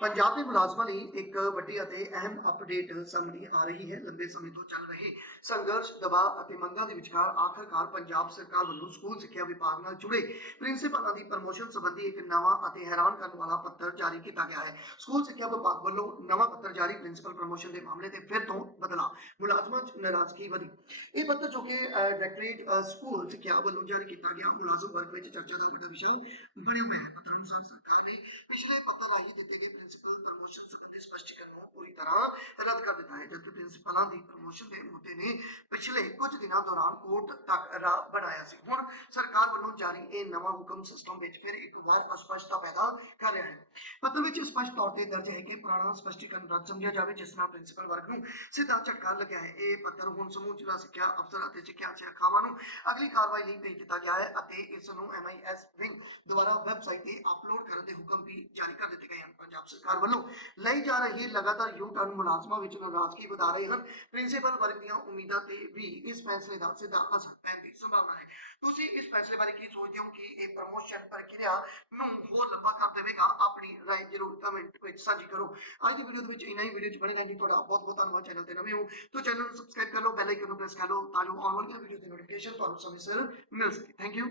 ਪੰਜਾਬ ਦੇ ਮੁਲਾਜ਼ਮਾਂ ਲਈ ਇੱਕ ਵੱਡੀ ਅਤੇ ਅਹਿਮ ਅਪਡੇਟ ਸਾਹਮਣੇ ਆ ਰਹੀ ਹੈ ਲੰਬੇ ਸਮੇਂ ਤੋਂ ਚੱਲ ਰਹੇ ਸੰਘਰਸ਼ ਦਬਾਅ ਅਤੇ ਮੰਗਾਂ ਦੇ ਵਿਚਕਾਰ ਆਖਰਕਾਰ ਪੰਜਾਬ ਸਰਕਾਰ ਵੱਲੋਂ ਸਕੂਲ ਸਿੱਖਿਆ ਵਿਭਾਗ ਨਾਲ ਜੁੜੇ ਪ੍ਰਿੰਸੀਪਲਾਂ ਦੀ ਪ੍ਰਮੋਸ਼ਨ ਸੰਬੰਧੀ ਇੱਕ ਨਵਾਂ ਅਤੇ ਹੈਰਾਨ ਕਰਨ ਵਾਲਾ ਪੱਤਰ ਜਾਰੀ ਕੀਤਾ ਗਿਆ ਹੈ ਸਕੂਲ ਸਿੱਖਿਆ ਵਿਭਾਗ ਵੱਲੋਂ ਨਵਾਂ ਪੱਤਰ ਜਾਰੀ ਪ੍ਰਿੰਸੀਪਲ ਪ੍ਰਮੋਸ਼ਨ ਦੇ ਮਾਮਲੇ ਤੇ ਫਿਰ ਤੋਂ ਬਦਲਾ ਮੁਲਾਜ਼ਮਾਂ 'ਚ ਨਾਰਾਜ਼ਗੀ ਵਧੀ ਇਹ ਪੱਤਰ ਜੋ ਕਿ ਡਾਇਰੈਕਟਰੇਟ ਅ, ਸਕੂਲ ਸਿੱਖਿਆ ਵੱਲੋਂ ਜਾਰੀ ਕੀਤਾ ਗਿਆ ਮੁਲਾਜ਼ਮ ਵਰਗ ਵਿੱਚ ਚਰਚਾ ਦਾ ਵੱਡਾ ਵਿਸ਼ਾ ਬਣਿਆ ਹੋਇਆ ਹੈ ਪੱਤਰ ਅਨੁਸਾਰ ਸਰਕਾਰ ਨੇ ਪਿਛਲੇ ਪੱਤਰ ਰਾਹੀਂ ਦਿੱਤੇ ਗਏ ਪ੍ਰਿੰਸੀਪਲ ਪ੍ਰਮੋਸ਼ਨ ਸੰਬੰਧੀ ਸਪਸ਼ਟੀਕਰਨ ਨੂੰ ਪੂਰੀ ਤਰ੍ਹਾਂ ਰੱਦ ਕਰ ਦਿੱਤਾ ਹੈ। ਜਦਕਿ ਪ੍ਰਿੰਸੀਪਲਾਂ ਦੀ ਪ੍ਰਮੋਸ਼ਨ ਦੇ ਮੁੱਦੇ ਨੇ ਪਿਛਲੇ ਕੁਝ ਦਿਨਾਂ ਦੌਰਾਨ ਕੋਰਟ ਤੱਕ ਰਾਹ ਬਣਾਇਆ ਸੀ। ਹੁਣ ਸਰਕਾਰ ਵੱਲੋਂ ਜਾਰੀ ਇਹ ਨਵਾਂ ਹੁਕਮ ਸਿਸਟਮ ਵਿੱਚ ਫਿਰ ਇੱਕ ਵਾਰ ਅਸਪਸ਼ਟਤਾ ਪੈਦਾ ਕਰ ਰਿਹਾ ਵਿੱਚ ਸਪਸ਼ਟ ਤੌਰ ਤੇ ਦਰਜ ਹੈ ਕਿ ਪੁਰਾਣਾ ਸਪਸ਼ਟੀਕਰਨ ਰੱਦ ਸਮਝਿਆ ਜਾਵੇ, ਜਿਸ ਨਾਲ ਪ੍ਰਿੰਸੀਪਲ ਵਰਗ ਨੂੰ ਸਿੱਧਾ ਝਟਕਾ ਲੱਗਿਆ ਹੈ। ਇਹ ਪੱਤਰ ਹੁਣ ਸਮੂਹ ਜ਼ਿਲ੍ਹਾ ਸਿੱਖਿਆ ਅਫਸਰ ਅਤੇ ਸਿੱਖਿਆ ਸਿੱਖਾਵਾਂ ਨੂੰ ਅਗਲੀ ਕਾਰਵਾਈ ਲਈ ਭੇਜ ਦਿੱਤਾ ਗਿਆ ਹੈ ਅਤੇ ਇਸ ਨੂੰ MIS ਵਿੰਗ ਦੁਆਰਾ ਵੈਬਸਾਈਟ ਤੇ ਅਪਲੋਡ ਕਰਨ ਦੇ ਹੁਕਮ ਵੀ ਜਾਰੀ ਕਰ ਦਿੱਤੇ ਗਏ ਹਨ। ਪੰਜਾਬ ਸਰਕਾਰ ਵੱਲੋਂ ਲਈ ਜਾ ਰਹੀ ਲਗਾਤਾਰ ਯੂ ਟਰਨ ਮੁਲਾਜ਼ਮਾਂ ਵਿੱਚ ਨਾਰਾਜ਼ਗੀ ਵਧਾ ਰਹੇ ਹਨ। ਪ੍ਰਿੰਸੀਪਲ ਵਰਗ ਦੀਆਂ ਉਮੀਦਾਂ ਤੇ ਵੀ ਇਸ ਫੈਸਲੇ ਦਾ ਸਿੱਧਾ ਅਸਰ ਪੈਣ ਦੀ ਸੰਭਾਵਨਾ ਹੈ। ਤੁਸੀਂ ਇਸ ਫੈਸਲੇ ਬਾਰੇ ਕੀ ਸੋਚਦੇ ਹੋ ਕਿ ਇਹ ਪ੍ਰਮੋਸ਼ਨ ਪ੍ਰਕਿਰਿਆ ਨੂੰ ਹੋਰ ਲੰਬਾ ਕਰ ਦੇਵੇਗਾ? ਸਾਂਝੀ ਕਰੋ। ਅੱਜ ਦੀ ਵੀਡੀਓ ਦੇ ਵਿੱਚ ਇੰਨਾ ਹੀ। ਵੀਡੀਓ ਚ ਬਣੇ ਰਹਿਣ ਲਈ ਤੁਹਾਡਾ ਬਹੁਤ ਬਹੁਤ ਧੰਨਵਾਦ ਚੈਨਲ ਤੇ ਨਵੇਂ ਹੋ। ਤਾਂ ਚੈਨਲ ਨੂੰ ਸਬਸਕ੍ਰਾਈਬ ਕਰ ਲਓ ਬੈਲ ਆਈਕਨ ਨੂੰ ਪ੍ਰੈਸ ਕਰ ਲਓ, ਤਾਂ ਜੋ ਆਉਣ ਵਾਲੀਆਂ ਵੀਡੀਓ ਦੀ ਨੋਟੀਫਿਕੇਸ਼ਨ ਤੁਹਾਨੂੰ ਸਮੇਂ ਸਿਰ ਮਿਲ ਸਕੇ। Thank you